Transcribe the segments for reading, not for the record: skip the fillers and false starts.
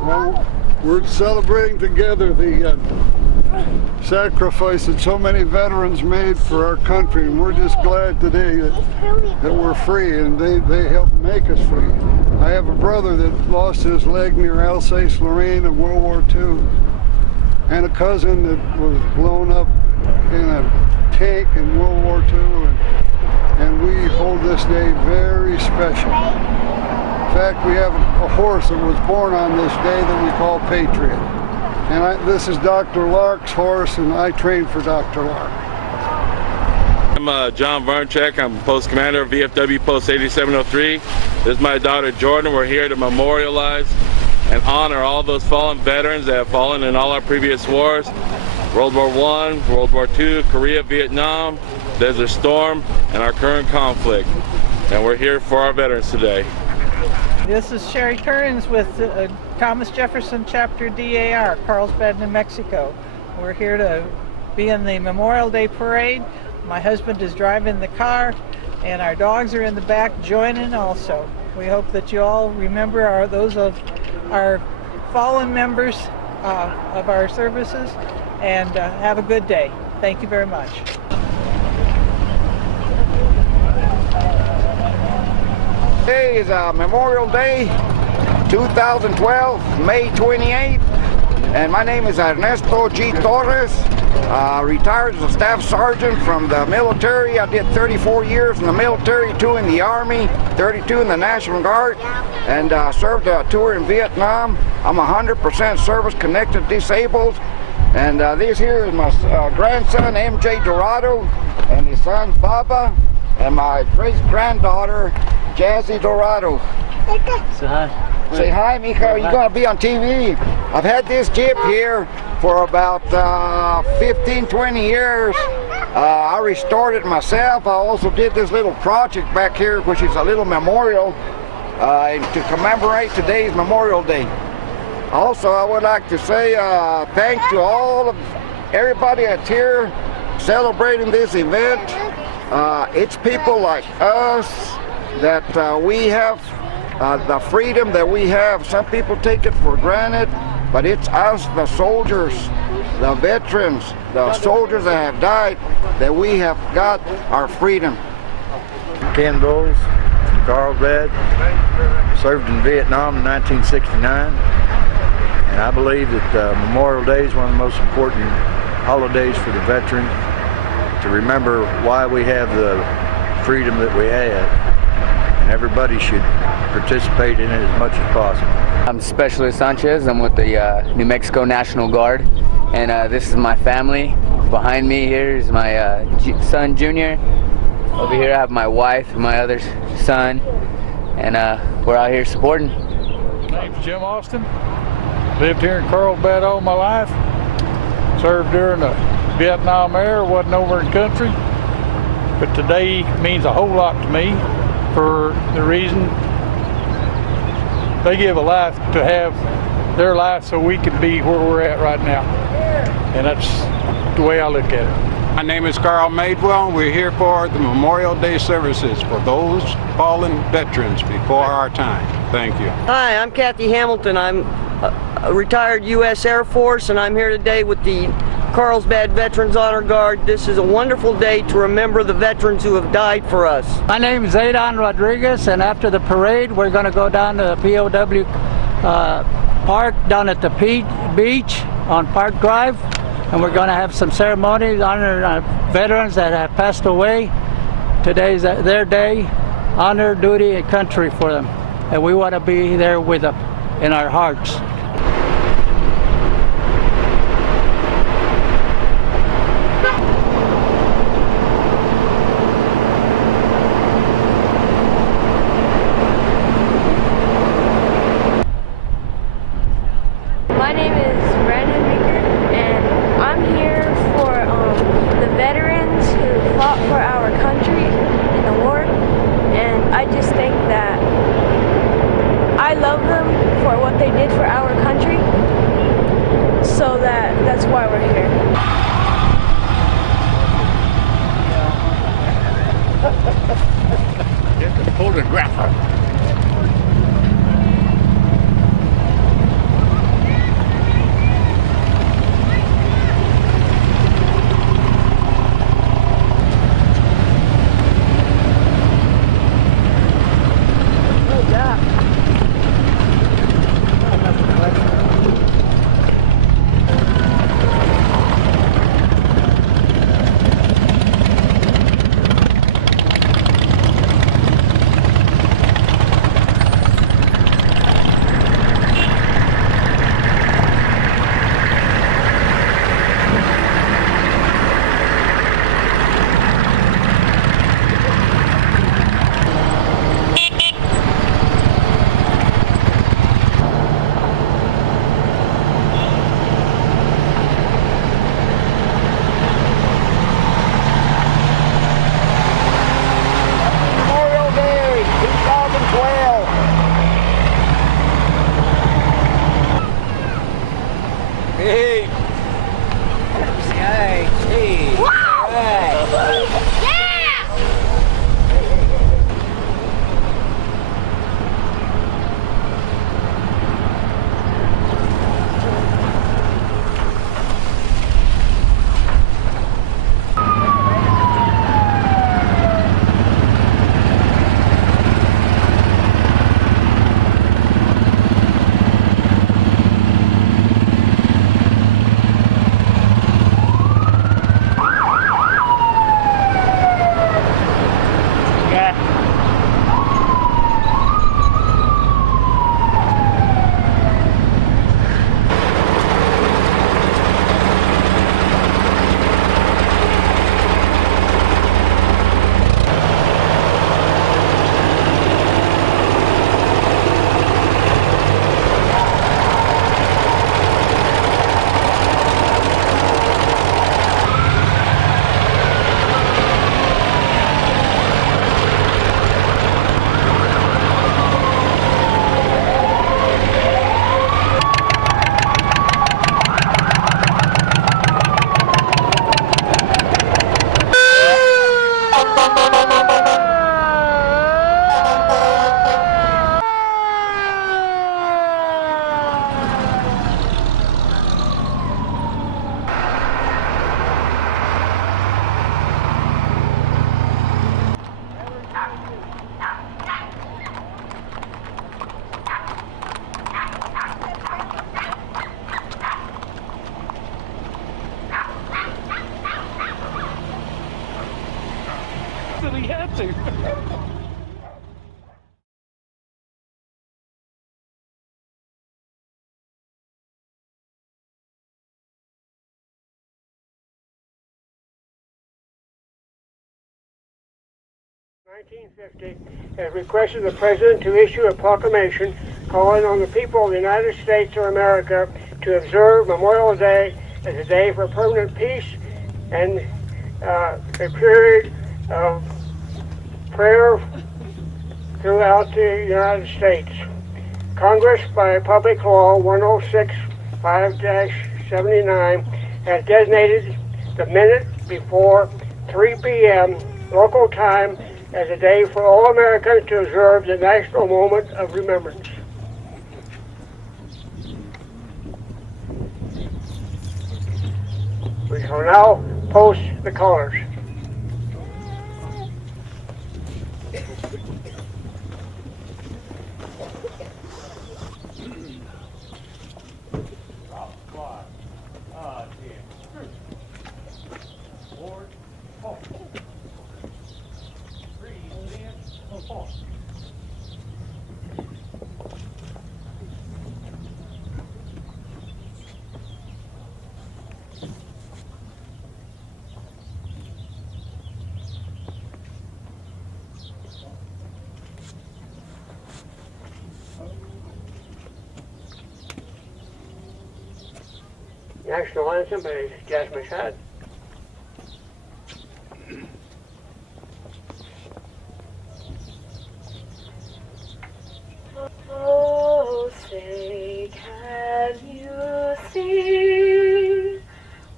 Well, we're celebrating together the sacrifice that so many veterans made for our country, and we're just glad today that we're free, and they helped make us free. I have a brother that lost his leg near Alsace-Lorraine in World War II, and a cousin that was blown up in a tank in World War II, and we hold this day very special. In fact, we have a horse that was born on this day that we call Patriot. And this is Dr. Lark's horse, and I train for Dr. Lark. I'm John Varnchek. I'm post commander of VFW Post 8703. This is my daughter Jordan. We're here to memorialize and honor all those fallen veterans that have fallen in all our previous wars. World War I, World War II, Korea, Vietnam, Desert Storm, and our current conflict. And we're here for our veterans today. This is Sherry Kearns with Thomas Jefferson Chapter DAR, Carlsbad, New Mexico. We're here to be in the Memorial Day Parade. My husband is driving the car, and our dogs are in the back joining also. We hope that you all remember those of our fallen members of our services, and have a good day. Thank you very much. Today is Memorial Day 2012, May 28th, and my name is Ernesto G. Torres, retired as a staff sergeant from the military. I did 34 years in the military, 2 in the Army, 32 in the National Guard, and served a tour in Vietnam. I'm 100% service-connected disabled, and this here is my grandson, MJ Dorado, and his son, Baba, and my great-granddaughter, Jazzy Dorado. Say hi. Say hi, Mika. You're going to be on TV. I've had this Jeep here for about 15, 20 years. I restored it myself. I also did this little project back here, which is a little memorial to commemorate today's Memorial Day. Also, I would like to say thanks to all of everybody that's here celebrating this event. It's people like us that we have the freedom that we have. Some people take it for granted, but it's us, the soldiers, the veterans, the soldiers that have died, that we have got our freedom. Ken Bowles from Carlsbad, served in Vietnam in 1969, and I believe that Memorial Day is one of the most important holidays for the veteran, to remember why we have the freedom that we had. And everybody should participate in it as much as possible. I'm Specialist Sanchez. I'm with the New Mexico National Guard, and this is my family. Behind me here is my son Junior. Over here I have my wife and my other son, and we're out here supporting. My name's Jim Austin. Lived here in Carlsbad all my life. Served during the Vietnam era, wasn't over in country, but today means a whole lot to me, for the reason they give a life to have their life so we can be where we're at right now. And that's the way I look at it. My name is Carl Madewell. We're here for the Memorial Day services for those fallen veterans before our time. Thank you. Hi, I'm Kathy Hamilton. I'm a retired U.S. Air Force, and I'm here today with the Carlsbad Veterans Honor Guard. This is a wonderful day to remember the veterans who have died for us. My name is Adon Rodriguez, and after the parade, we're going to go down to the POW park down at the beach on Park Drive, and we're going to have some ceremonies honoring veterans that have passed away. Today's their day, honor, duty, and country for them, and we want to be there with them in our hearts. My name is Brandon Meeker, and I'm here for the veterans who fought for our country in the war, and I just think that I love them for what they did for our country, so that's why we're here. Get the photographer. 1950 has requested the President to issue a proclamation calling on the people of the United States of America to observe Memorial Day as a day for permanent peace and a period of prayer throughout the United States. Congress, by Public Law 106-5-79, has designated the minute before 3 p.m. local time as a day for all Americans to observe the national moment of remembrance. We shall now post the colors. National Anthem by Jasmine Shad. Oh, say, can you see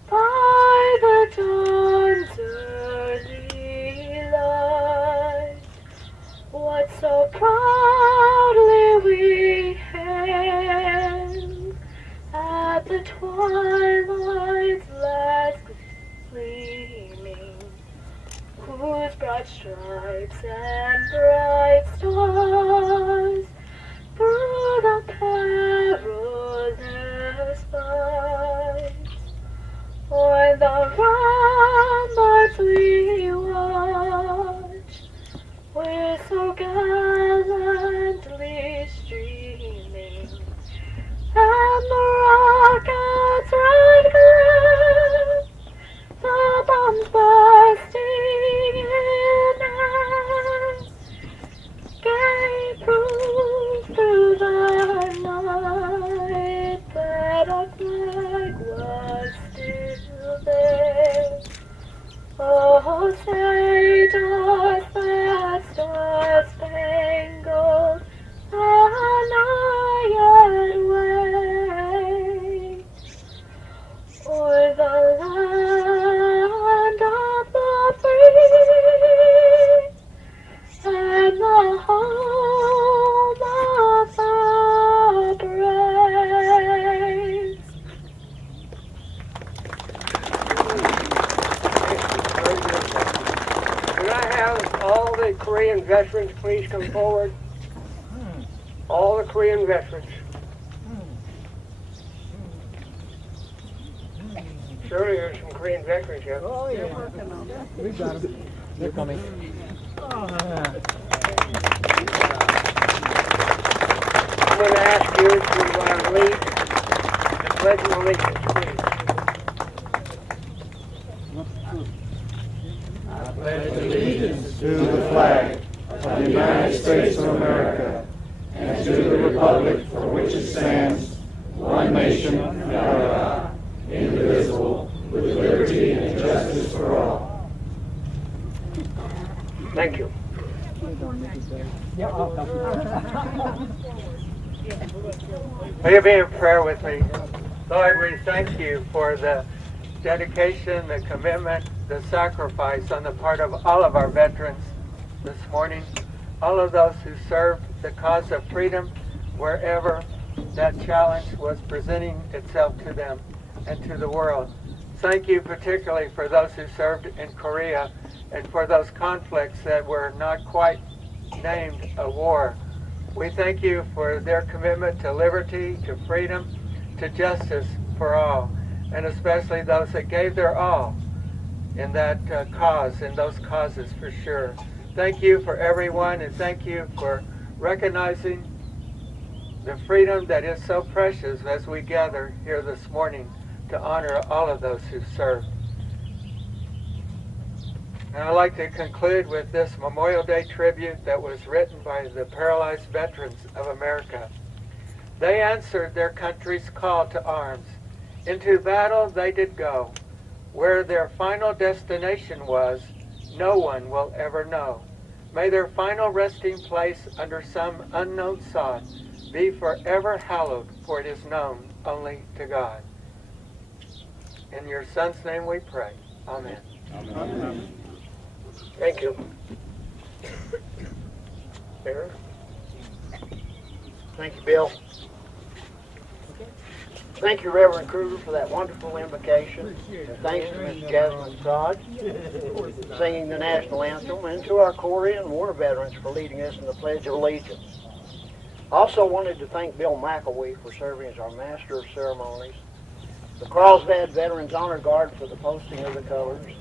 by the dawn's early light what so proudly we hailed at the twilight's last gleaming, whose broad stripes and bright stars through the perilous fight o'er the ramparts we watch, we're so gallantly streaming, and the rockets red glare, the bombs bursting in air, gave proof through the night that our flag was still there. Oh, say does that star-spangled banner yet wave o'er the land of the free and the home of the brave? Could I have all the Korean veterans please come forward? All the Korean veterans. Surely there's some Korean veterans here. Oh, yeah. We got them. They're coming. I'm going to ask you to lead the Pledge of Allegiance, please. I pledge allegiance to the flag of the United States of America and to the republic for which it stands, one nation, under God, indivisible, with liberty and justice for all. Thank you. Will you be in prayer with me? Lord, we thank you for the dedication, the commitment, the sacrifice on the part of all of our veterans this morning, all of those who served the cause of freedom wherever that challenge was presenting itself to them and to the world. Thank you particularly for those who served in Korea and for those conflicts that were not quite named a war. We thank you for their commitment to liberty, to freedom, to justice for all, and especially those that gave their all in that cause, in those causes for sure. Thank you for everyone, and thank you for recognizing the freedom that is so precious as we gather here this morning to honor all of those who served. And I'd like to conclude with this Memorial Day tribute that was written by the Paralyzed Veterans of America. They answered their country's call to arms. Into battle they did go. Where their final destination was, no one will ever know. May their final resting place under some unknown sod be forever hallowed, for it is known only to God. In your Son's name we pray. Amen. Amen. Thank you. Aaron? Thank you, Bill. Thank you, Reverend Kruger, for that wonderful invocation. And thanks to Ms. Jasmine Todd singing the national anthem, and to our Korean War veterans for leading us in the Pledge of Allegiance. Also wanted to thank Bill McElwee for serving as our Master of Ceremonies, the Carlsbad Veterans Honor Guard for the posting of the colors,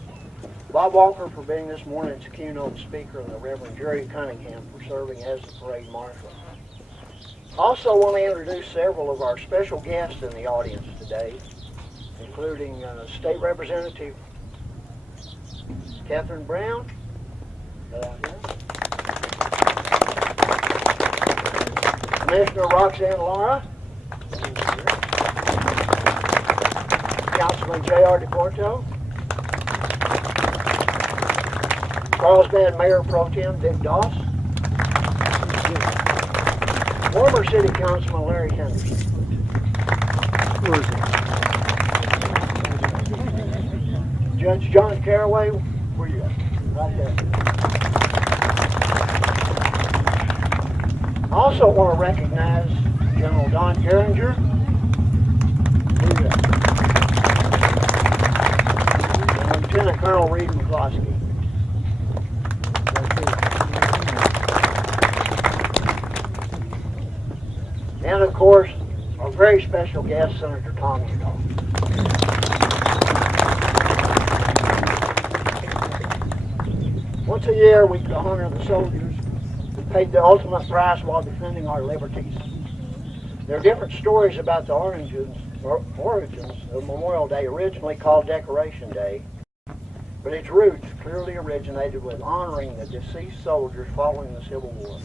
Bob Walker for being this morning's keynote speaker, and the Reverend Jerry Cunningham for serving as the parade marshal. Also want to introduce several of our special guests in the audience today, including State Representative Catherine Brown, Commissioner Roxanne Lara, Councilman J.R. DePorto, Carlsbad Mayor Pro Tem Dick Doss, former City Councilman Larry Henderson. Judge John Caraway, where you at? Right there. I also want to recognize General Don Geringer. Where you at? And Lieutenant Colonel Reed McCloskey. And of course, our very special guest, Senator Tom Udall. Once a year, we honor the soldiers who paid the ultimate price while defending our liberties. There are different stories about the origins of Memorial Day, originally called Decoration Day, but its roots clearly originated with honoring the deceased soldiers following the Civil War.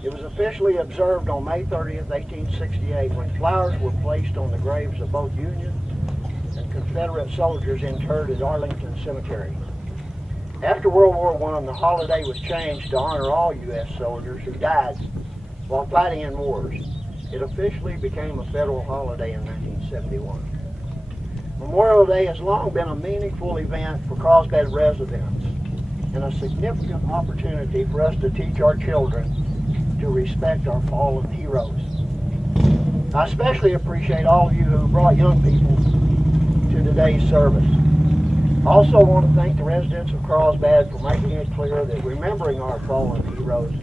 It was officially observed on May 30th, 1868, when flowers were placed on the graves of both Union and Confederate soldiers interred at Arlington Cemetery. After World War I, the holiday was changed to honor all U.S. soldiers who died while fighting in wars. It officially became a federal holiday in 1971. Memorial Day has long been a meaningful event for Carlsbad residents and a significant opportunity for us to teach our children to respect our fallen heroes. I especially appreciate all of you who brought young people to today's service. I also want to thank the residents of Carlsbad for making it clear that remembering our fallen heroes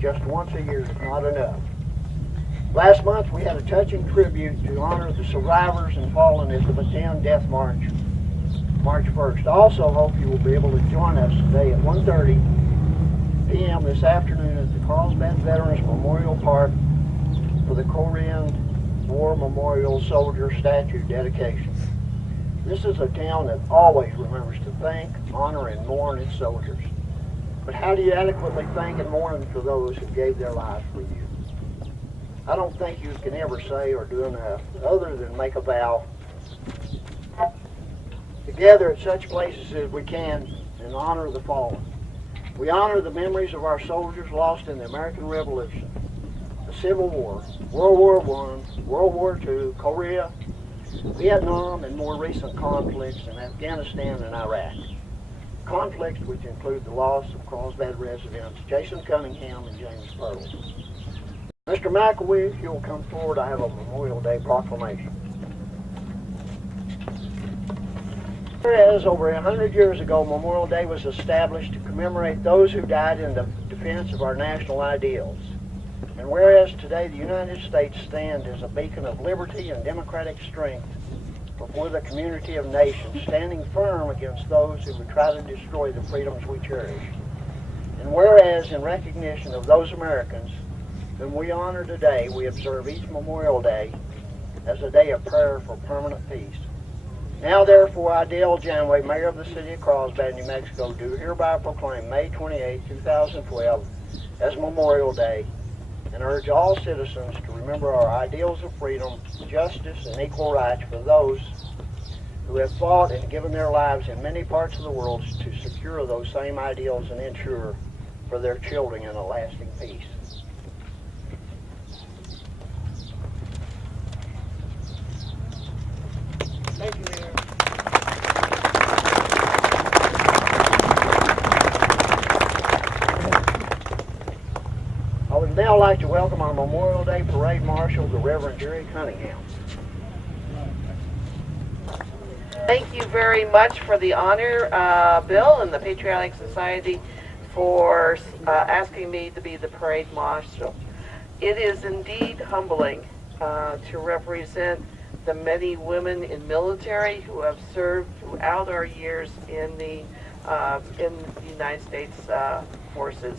just once a year is not enough. Last month we had a touching tribute to honor the survivors and fallen at the Bataan Death March, March 1st. I also hope you will be able to join us today at 1:30 p.m. this afternoon at the Carlsbad Veterans Memorial Park for the Korean War Memorial Soldier Statue dedication. This is a town that always remembers to thank, honor, and mourn its soldiers. But how do you adequately thank and mourn for those who gave their lives for you? I don't think you can ever say or do enough other than make a vow to gather at such places as we can and honor the fallen. We honor the memories of our soldiers lost in the American Revolution, the Civil War, World War I, World War II, Korea, Vietnam, and more recent conflicts in Afghanistan and Iraq. Conflicts which include the loss of Carlsbad residents Jason Cunningham and James Pearl. Mr. McElwee, if you'll come forward, I have a Memorial Day proclamation. Whereas over 100 years ago, Memorial Day was established to commemorate those who died in the defense of our national ideals. And whereas today the United States stands as a beacon of liberty and democratic strength before the community of nations, standing firm against those who would try to destroy the freedoms we cherish. And whereas in recognition of those Americans whom we honor today, we observe each Memorial Day as a day of prayer for permanent peace. Now therefore, I, Dale Janway, Mayor of the City of Carlsbad, New Mexico, do hereby proclaim May 28, 2012 as Memorial Day and urge all citizens to remember our ideals of freedom, justice, and equal rights for those who have fought and given their lives in many parts of the world to secure those same ideals and ensure for their children in a lasting peace. Thank you, Mayor. I would now like to welcome our Memorial Day Parade Marshal, the Reverend Jerry Cunningham. Thank you very much for the honor, Bill and the Patriotic Society, for asking me to be the parade marshal. It is indeed humbling to represent the many women in military who have served throughout our years in the United States forces.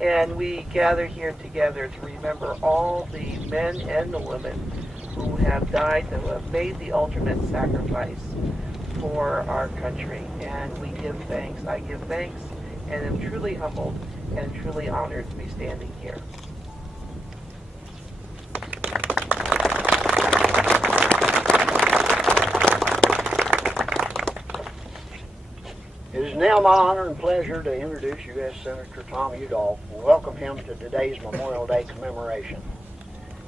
And we gather here together to remember all the men and the women who have died, who have made the ultimate sacrifice for our country. And we give thanks. I give thanks and am truly humbled and truly honored to be standing here. It is now my honor and pleasure to introduce U.S. Senator Tom Udall and welcome him to today's Memorial Day commemoration.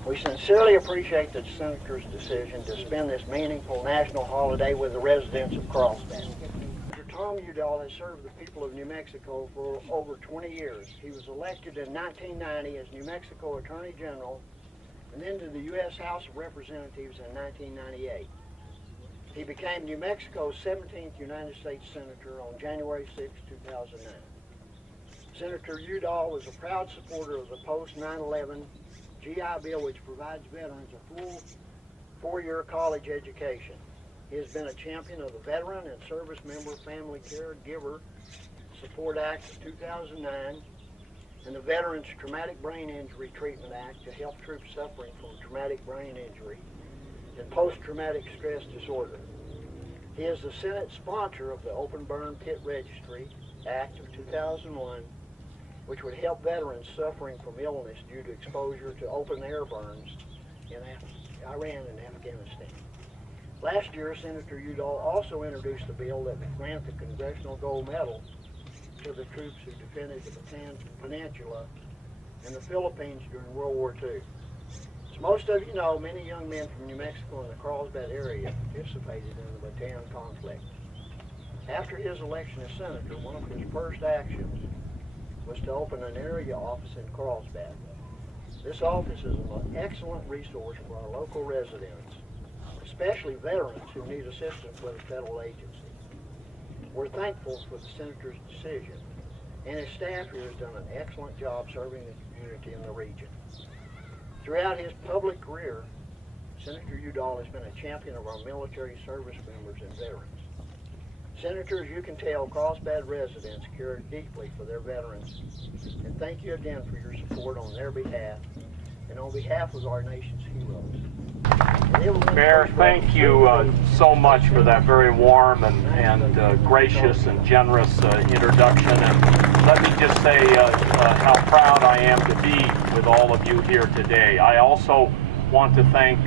We sincerely appreciate the Senator's decision to spend this meaningful national holiday with the residents of Carlsbad. Senator Tom Udall has served the people of New Mexico for over 20 years. He was elected in 1990 as New Mexico Attorney General and then to the U.S. House of Representatives in 1998. He became New Mexico's 17th United States Senator on January 6, 2009. Senator Udall was a proud supporter of the post-9/11 GI Bill, which provides veterans a full four-year college education. He has been a champion of the Veteran and Service Member Family Caregiver Support Act of 2009 and the Veterans Traumatic Brain Injury Treatment Act to help troops suffering from traumatic brain injury and post-traumatic stress disorder. He is the Senate sponsor of the Open Burn Pit Registry Act of 2001, which would help veterans suffering from illness due to exposure to open air burns in Iran and Afghanistan. Last year, Senator Udall also introduced a bill that would grant the Congressional Gold Medal to the troops who defended the Bataan Peninsula and the Philippines during World War II. As most of you know, many young men from New Mexico and the Carlsbad area participated in the Bataan conflict. After his election as senator, one of his first actions was to open an area office in Carlsbad. This office is an excellent resource for our local residents, especially veterans who need assistance with a federal agency. We're thankful for the senator's decision, and his staff here has done an excellent job serving the community in the region. Throughout his public career, Senator Udall has been a champion of our military service members and veterans. Senator, as you can tell, Carlsbad residents care deeply for their veterans, and thank you again for your support on their behalf and on behalf of our nation's heroes. Mayor, thank you so much for that very warm and gracious and generous introduction. And let me just say how proud I am to be with all of you here today. I also want to thank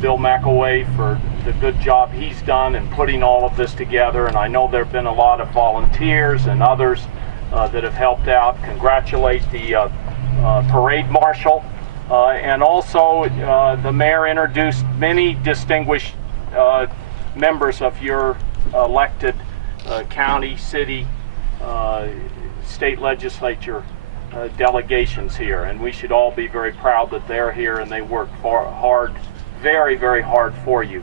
Bill McElway for the good job he's done in putting all of this together. And I know there have been a lot of volunteers and others that have helped out. Congratulate the parade marshal. And also, the mayor introduced many distinguished members of your elected county, city, state legislature delegations here. And we should all be very proud that they're here and they work hard, very, very hard for you.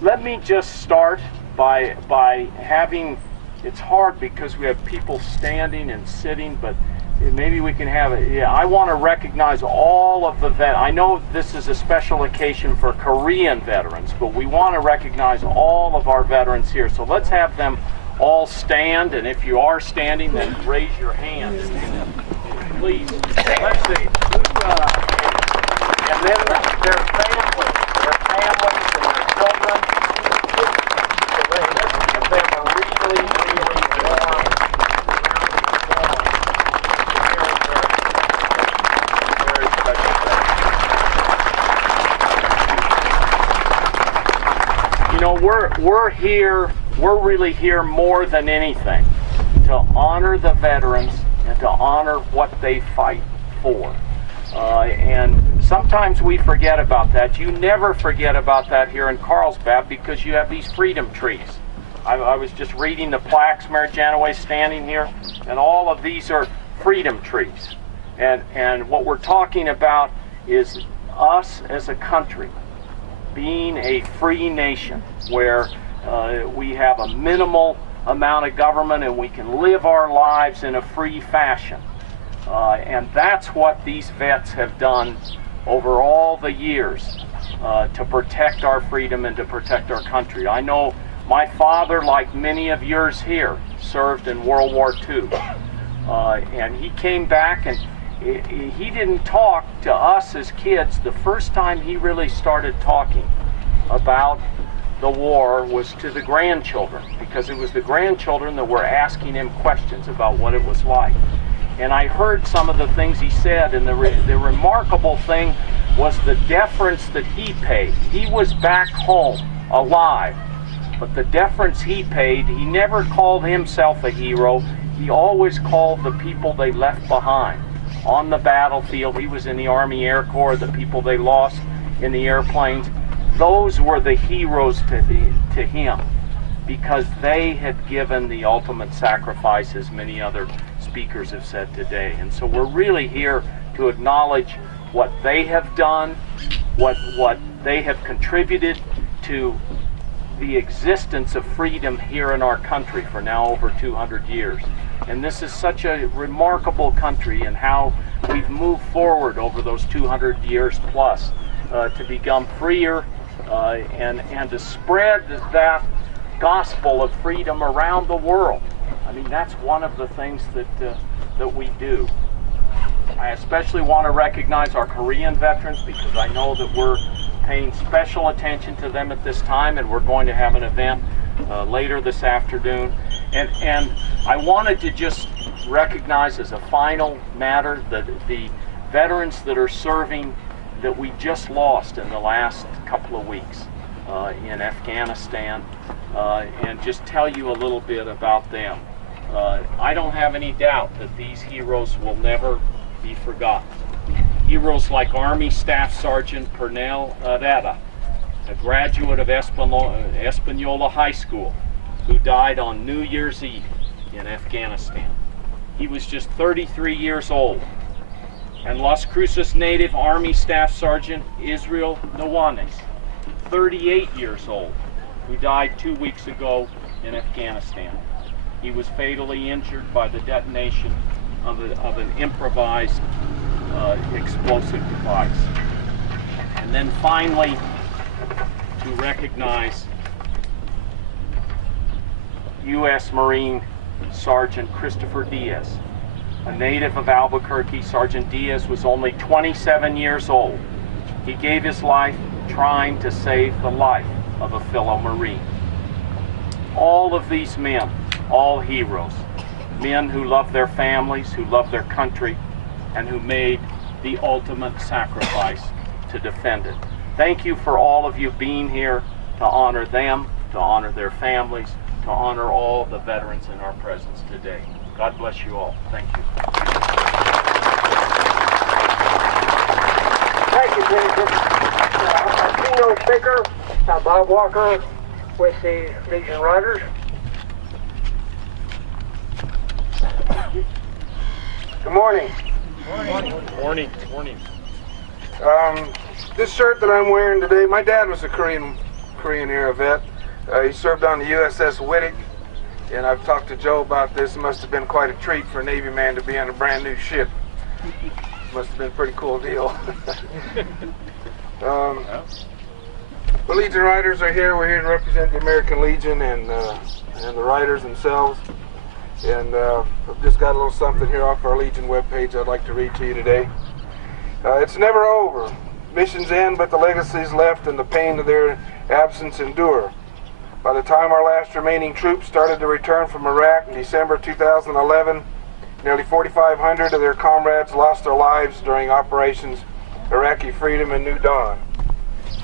Let me just start by having, it's hard because we have people standing and sitting, but maybe we can have it. Yeah, I want to recognize all of the I know this is a special occasion for Korean veterans, but we want to recognize all of our veterans here. So let's have them all stand, and if you are standing, then raise your hand. Please. Let's see. And then their families and their children. know, we're really here more than anything to honor the veterans and to honor what they fight for. And sometimes we forget about that. You never forget about that here in Carlsbad because you have these freedom trees. I was just reading the plaques, Mayor Janaway standing here, and all of these are freedom trees. And what we're talking about is us as a country being a free nation where we have a minimal amount of government and we can live our lives in a free fashion. And that's what these vets have done over all the years to protect our freedom and to protect our country. I know my father, like many of yours here, served in World War II. And he came back and he didn't talk to us as kids. The first time he really started talking about the war was to the grandchildren, because it was the grandchildren that were asking him questions about what it was like. And I heard some of the things he said, and the remarkable thing was the deference that he paid. He was back home, alive, but the deference he paid, he never called himself a hero. He always called the people they left behind on the battlefield. He was in the Army Air Corps, the people they lost in the airplanes. Those were the heroes to him, because they had given the ultimate sacrifice, as many other speakers have said today. And so we're really here to acknowledge what they have done, what they have contributed to the existence of freedom here in our country for now over 200 years. And this is such a remarkable country, and how we've moved forward over those 200 years plus to become freer and to spread that gospel of freedom around the world. I mean, that's one of the things that we do. I especially want to recognize our Korean veterans, because I know that we're paying special attention to them at this time, and we're going to have an event later this afternoon. And I wanted to just recognize as a final matter the veterans that are serving that we just lost in the last couple of weeks in Afghanistan, and just tell you a little bit about them. I don't have any doubt that these heroes will never be forgotten. Heroes like Army Staff Sergeant Pernell Herrera, a graduate of Espanola High School, who died on New Year's Eve in Afghanistan. He was just 33 years old. And Las Cruces native Army Staff Sergeant Israel Nawanes, 38 years old, who died 2 weeks ago in Afghanistan. He was fatally injured by the detonation of an improvised explosive device. And then finally, to recognize U.S. Marine Sergeant Christopher Diaz, a native of Albuquerque. Sergeant Diaz was only 27 years old. He gave his life trying to save the life of a fellow Marine. All of these men, all heroes, men who love their families, who love their country, and who made the ultimate sacrifice to defend it. Thank you for all of you being here to honor them, to honor their families, to honor all the veterans in our presence today. God bless you all. Thank you. Thank you, Jason. Our keynote speaker, Bob Walker with the Legion Riders. Good morning. Morning. Morning. This shirt that I'm wearing today, my dad was a Korean era vet. He served on the USS Whittick, and I've talked to Joe about this. It must have been quite a treat for a Navy man to be on a brand new ship. Must have been a pretty cool deal. The Legion Riders are here. We're here to represent the American Legion and the Riders themselves. And I've just got a little something here off our Legion webpage I'd like to read to you today. It's never over. Missions end, but the legacies left and the pain of their absence endure. By the time our last remaining troops started to return from Iraq in December 2011, nearly 4,500 of their comrades lost their lives during operations Iraqi Freedom and New Dawn.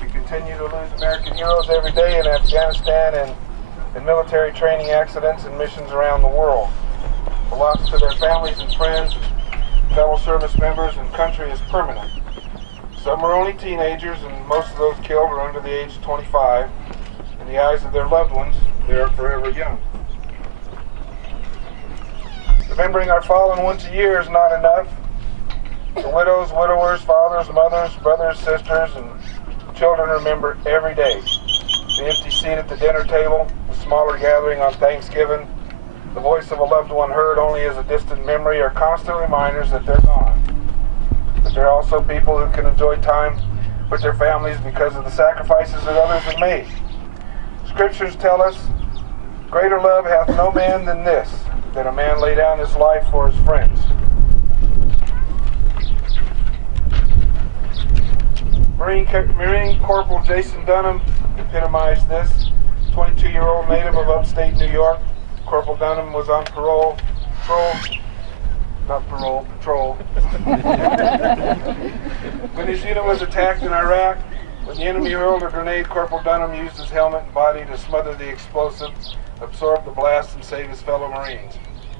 We continue to lose American heroes every day in Afghanistan and in military training accidents and missions around the world. The loss to their families and friends, fellow service members, and country is permanent. Some are only teenagers, and most of those killed are under the age of 25. In the eyes of their loved ones, they are forever young. Remembering our fallen once a year is not enough. The widows, widowers, fathers, mothers, brothers, sisters, and children remember every day. The empty seat at the dinner table, the smaller gathering on Thanksgiving, the voice of a loved one heard only as a distant memory are constant reminders that they're gone. But there are also people who can enjoy time with their families because of the sacrifices that others have made. Scriptures tell us, greater love hath no man than this, that a man lay down his life for his friends. Marine Corporal Jason Dunham epitomized this. 22-year-old native of upstate New York. Corporal Dunham was on patrol. When his unit was attacked in Iraq, when the enemy hurled a grenade, Corporal Dunham used his helmet and body to smother the explosive, absorb the blast, and save his fellow Marines.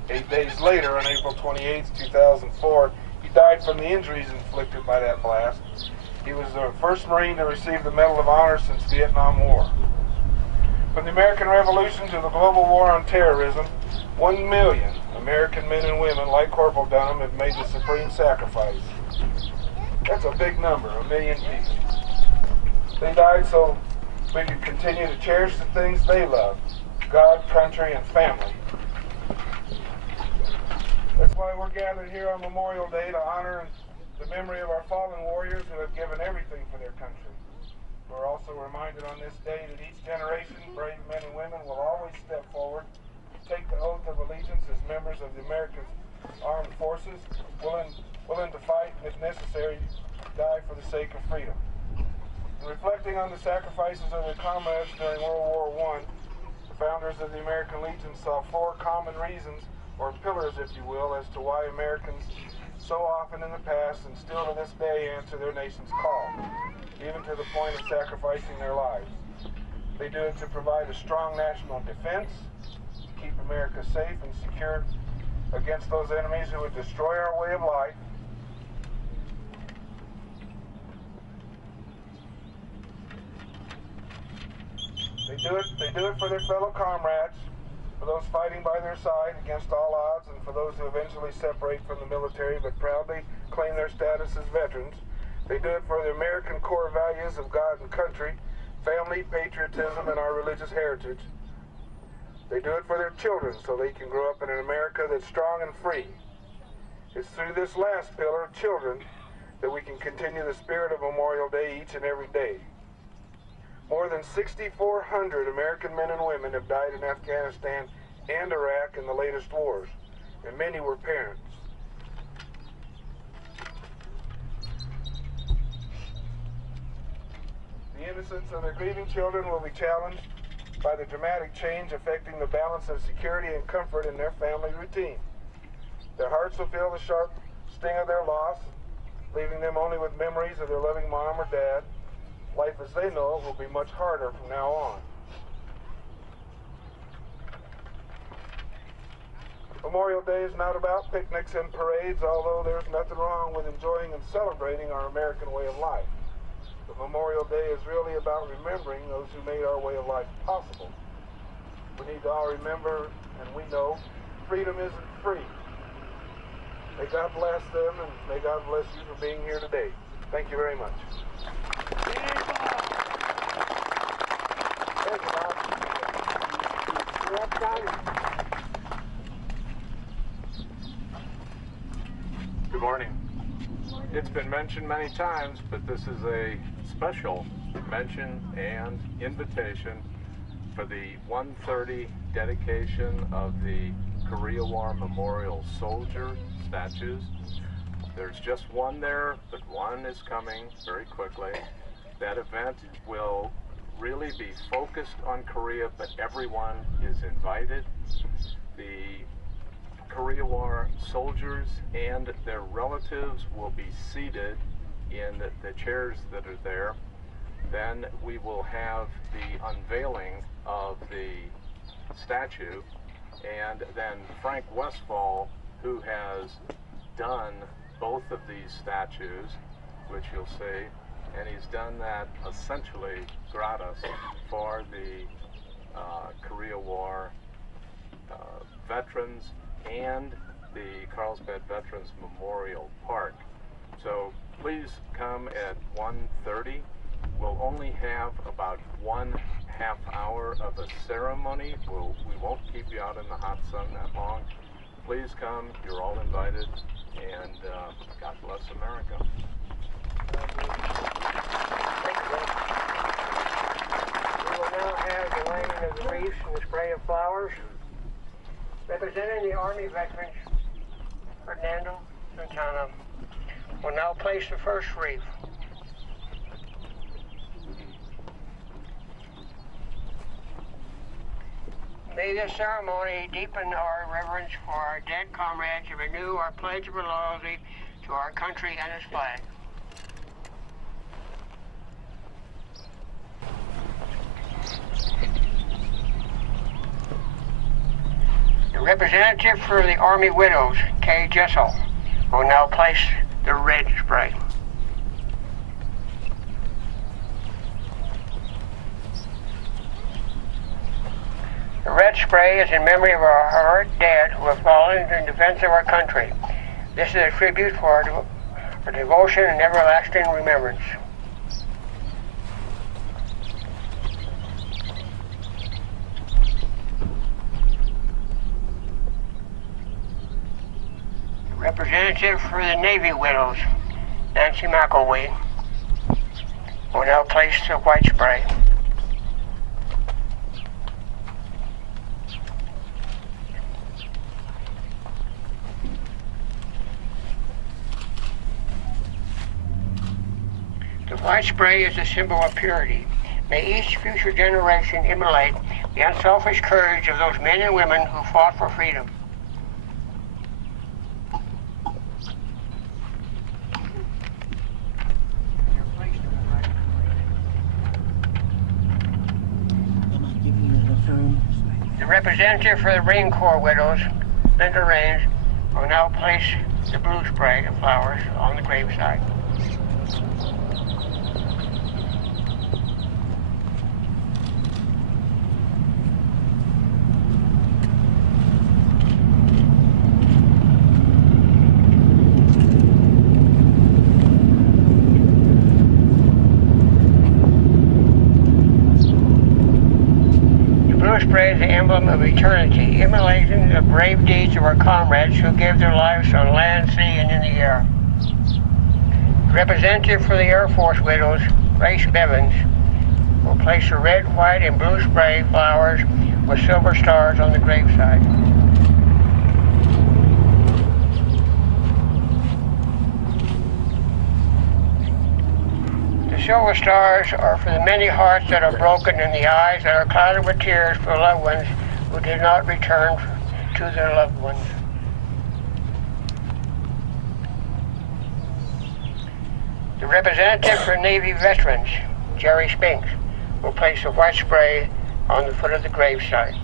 8 days later, on April 28, 2004, he died from the injuries inflicted by that blast. He was the first Marine to receive the Medal of Honor since the Vietnam War. From the American Revolution to the global war on terrorism, 1 million American men and women like Corporal Dunham have made the supreme sacrifice. That's a big number, 1 million people. They died so we could continue to cherish the things they love, God, country, and family. That's why we're gathered here on Memorial Day to honor the memory of our fallen warriors who have given everything for their country. We're also reminded on this day that each generation, brave men and women, will always step forward, take the oath of allegiance as members of the American Armed Forces, willing to fight and, if necessary, die for the sake of freedom. In reflecting on the sacrifices of their comrades during World War I, the founders of the American Legion saw 4 common reasons, or pillars, if you will, as to why Americans so often in the past and still to this day answer their nation's call, even to the point of sacrificing their lives. They do it to provide a strong national defense, to keep America safe and secure against those enemies who would destroy our way of life. They do it for their fellow comrades, for those fighting by their side against all odds, and for those who eventually separate from the military but proudly claim their status as veterans. They do it for the American core values of God and country, family, patriotism, and our religious heritage. They do it for their children so they can grow up in an America that's strong and free. It's through this last pillar, children, that we can continue the spirit of Memorial Day each and every day. More than 6,400 American men and women have died in Afghanistan and Iraq in the latest wars, and many were parents. The innocence of their grieving children will be challenged by the dramatic change affecting the balance of security and comfort in their family routine. Their hearts will feel the sharp sting of their loss, leaving them only with memories of their loving mom or dad. Life as they know it will be much harder from now on. Memorial Day is not about picnics and parades, although there's nothing wrong with enjoying and celebrating our American way of life. But Memorial Day is really about remembering those who made our way of life possible. We need to all remember, and we know, freedom isn't free. May God bless them, and may God bless you for being here today. Thank you very much. Good morning. It's been mentioned many times, but this is a special mention and invitation for the 130 dedication of the Korea War Memorial Soldier statues. There's just one there, but one is coming very quickly. That event will really be focused on Korea, but everyone is invited. The Korea War soldiers and their relatives will be seated in the chairs that are there. Then we will have the unveiling of the statue, and then Frank Westfall, who has done both of these statues, which you'll see, and he's done that essentially gratis for the Korea War veterans and the Carlsbad Veterans Memorial Park. So please come at 1:30. We'll only have about 1/2 hour of a ceremony. We won't keep you out in the hot sun that long. Please come. You're all invited. And God bless America. We will now have the laying of the wreaths and the spray of flowers. Representing the Army veterans, Fernando Santana will now place the first wreath. May this ceremony deepen our reverence for our dead comrades and renew our pledge of loyalty to our country and its flag. The representative for the Army Widows, Kay Jessel, will now place the red spray. The red spray is in memory of our heroic dead who have fallen in defense of our country. This is a tribute for our devotion and everlasting remembrance. Representative for the Navy Widows, Nancy McElwee, will now place the white spray. The white spray is a symbol of purity. May each future generation emulate the unselfish courage of those men and women who fought for freedom. The representative for the Marine Corps Widows, Linda Raines, will now place the blue spray of flowers on the graveside. Spray is the emblem of eternity, emulating the brave deeds of our comrades who gave their lives on land, sea, and in the air. The representative for the Air Force Widows, Grace Bevins, will place the red, white, and blue spray flowers with silver stars on the graveside. The silver stars are for the many hearts that are broken and the eyes that are clouded with tears for loved ones who did not return to their loved ones. The representative for Navy veterans, Jerry Spinks, will place a white spray on the foot of the gravesite.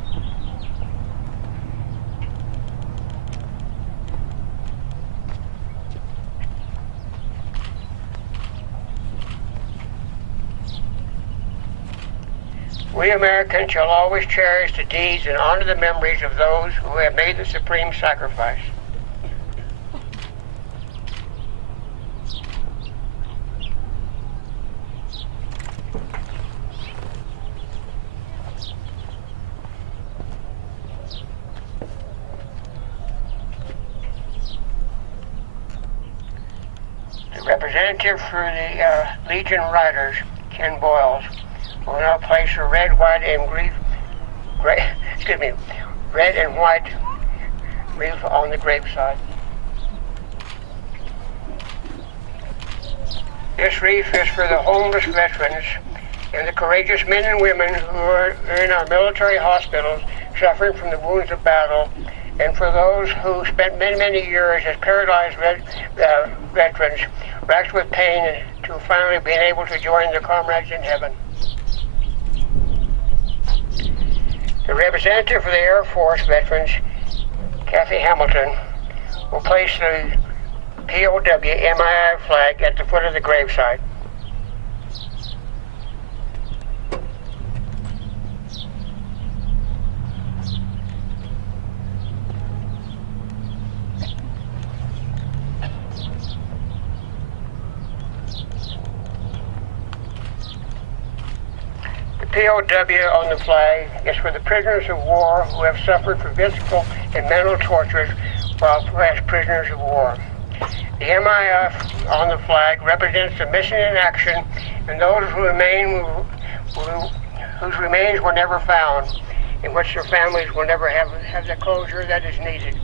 We Americans shall always cherish the deeds and honor the memories of those who have made the supreme sacrifice. The representative for the Legion Riders, Ken Boyles, will now place a red, white, and red and white wreath on the graveside. This wreath is for the homeless veterans and the courageous men and women who are in our military hospitals suffering from the wounds of battle, and for those who spent many, many years as paralyzed veterans racked with pain to finally being able to join their comrades in heaven. The representative for the Air Force veterans, Kathy Hamilton, will place the POW MII flag at the foot of the gravesite. POW on the flag is for the prisoners of war who have suffered from physical and mental tortures while as prisoners of war. The MIF on the flag represents the mission in action and those who remain, whose remains were never found, in which their families will never have the closure that is needed.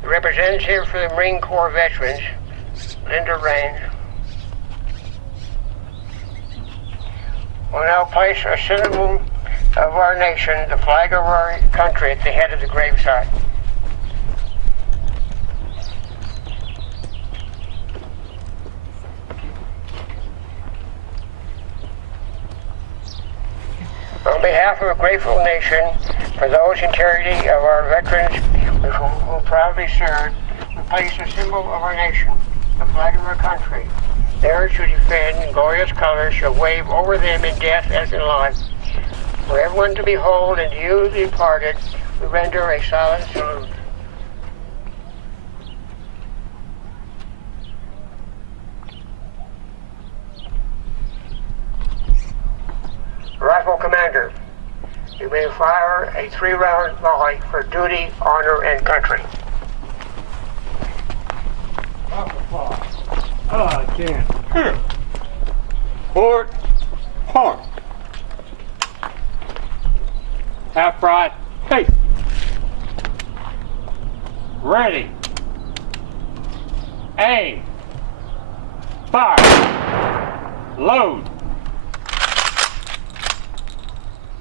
The representative for the Marine Corps veterans, Linda Rain, will now place a symbol of our nation, the flag of our country, at the head of the gravesite. On behalf of a grateful nation, for those integrity of our veterans who proudly served, we place a symbol of our nation, the flag of our country. There to defend, glorious colors shall wave over them in death as in life. For everyone to behold and to you the departed, we render a silent salute. Rifle Commander, you may fire a 3-round volley for duty, honor, and country. Oh, damn. Port, port. Half right, hey. Ready. Aim. Fire. Load.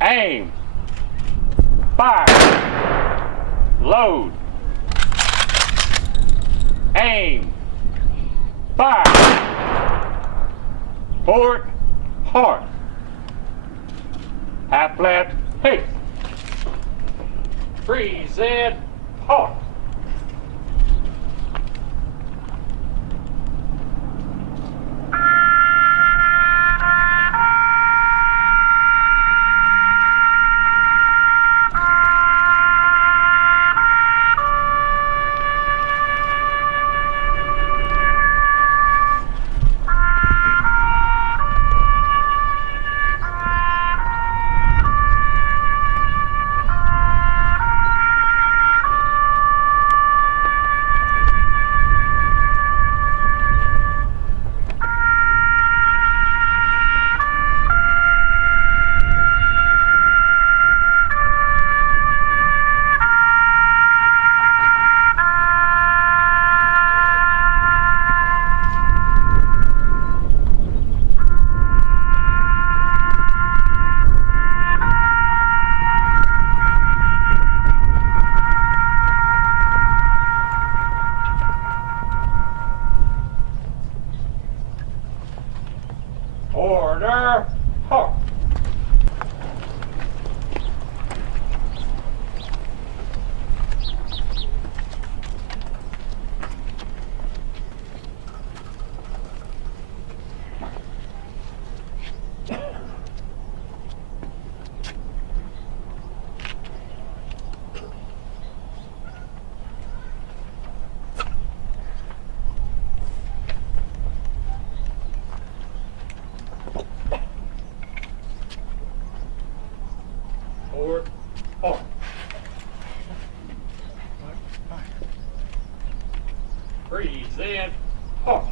Aim. Fire. Load. Aim. Fire. Port, hard. Half left, hey. Freeze and hard. Order, halt. Forward, halt. Freeze and halt.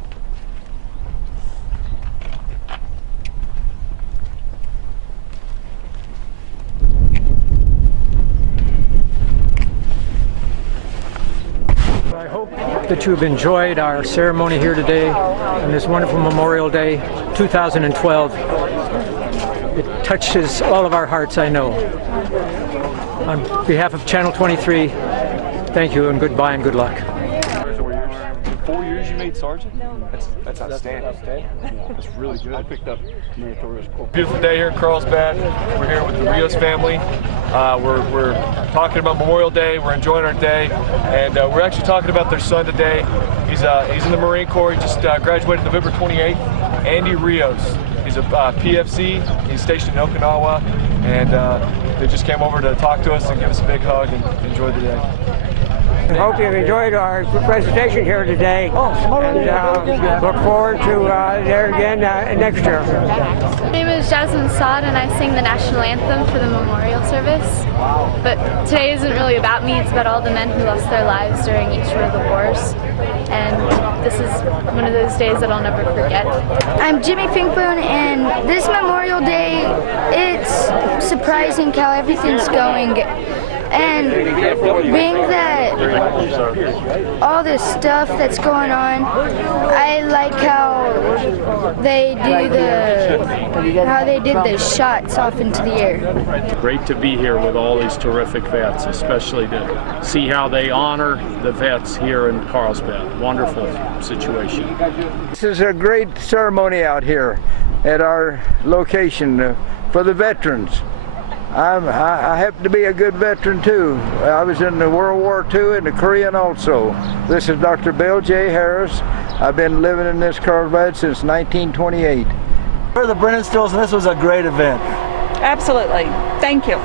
I hope that you've enjoyed our ceremony here today on this wonderful Memorial Day 2012. It touches all of our hearts, I know. On behalf of Channel 23, thank you and goodbye and good luck. made sergeant? That's outstanding. That's really good. I picked up meritorious corporal. Beautiful day here in Carlsbad. We're here with the Rios family. We're talking about Memorial Day. We're enjoying our day, and we're actually talking about their son today. He's in the Marine Corps. He just graduated November 28th. Andy Rios. He's a PFC. He's stationed in Okinawa, and they just came over to talk to us and give us a big hug and enjoy the day. I hope you've enjoyed our presentation here today, and look forward to there again next year. My name is Jasmine Saad, and I sing the national anthem for the memorial service. But today isn't really about me, it's about all the men who lost their lives during each one of the wars. And this is one of those days that I'll never forget. I'm Jimmy Pinkbone, and this Memorial Day, it's surprising how everything's going. And being that all this stuff that's going on, I like how they did the shots off into the air. Great to be here with all these terrific vets, especially to see how they honor the vets here in Carlsbad. Wonderful situation. This is a great ceremony out here at our location for the veterans. I happen to be a good veteran too. I was in the World War II and the Korean also. This is Dr. Bill J. Harris. I've been living in this Carlsbad since 1928. We're the Brennan Stills, and this was a great event. Absolutely. Thank you.